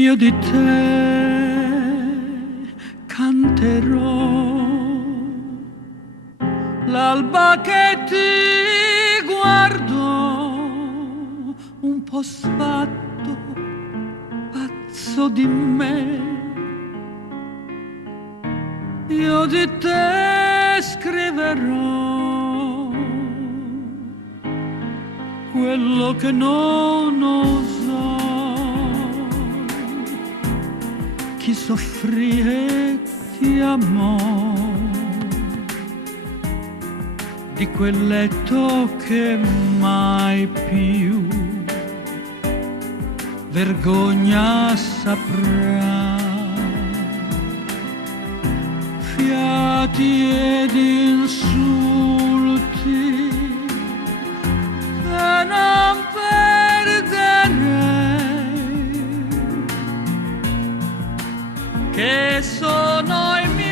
io di te canterò. L'alba che ti guardo, un po' sfatto, pazzo di me, io di te scriverò quello che non osò. Chi soffrì e ti amò, di quel letto che mai più vergogna saprà. Fiati ed insulti che non perderei, che sono i miei,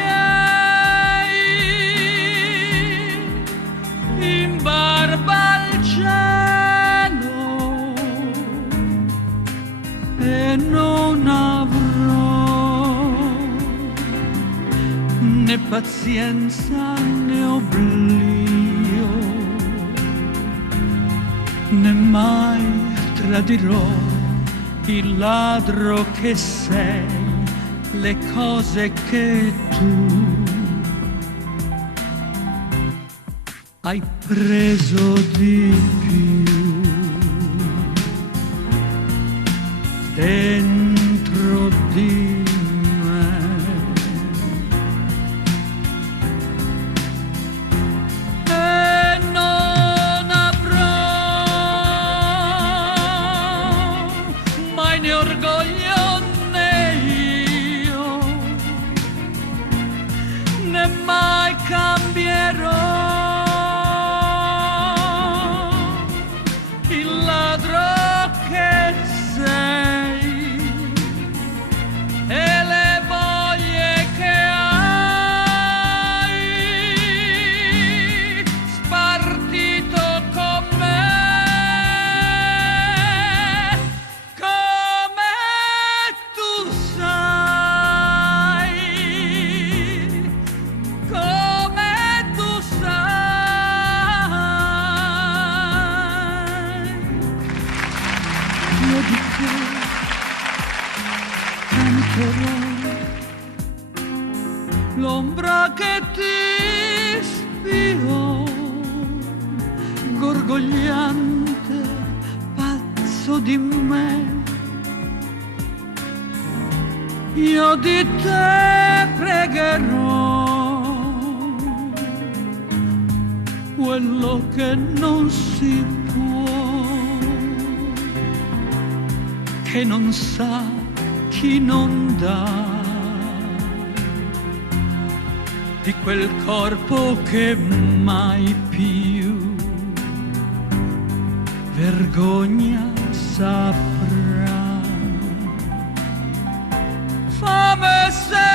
in barba al cielo, e non avrò né pazienza né oblio, né mai tradirò il ladro che sei, le cose che tu hai preso di più dentro di me. E non avrò mai né orgoglio né io, né mai cambierò il ladro che sei e le voglie che hai spartito con me, come tu sai, come tu sai. Io di te canterò, l'ombra che ti spiò, gorgogliante, pazzo di me, io di te pregherò quello che non si può, che non sa chi non dà, di quel corpo che mai più vergogna saprà. Fame se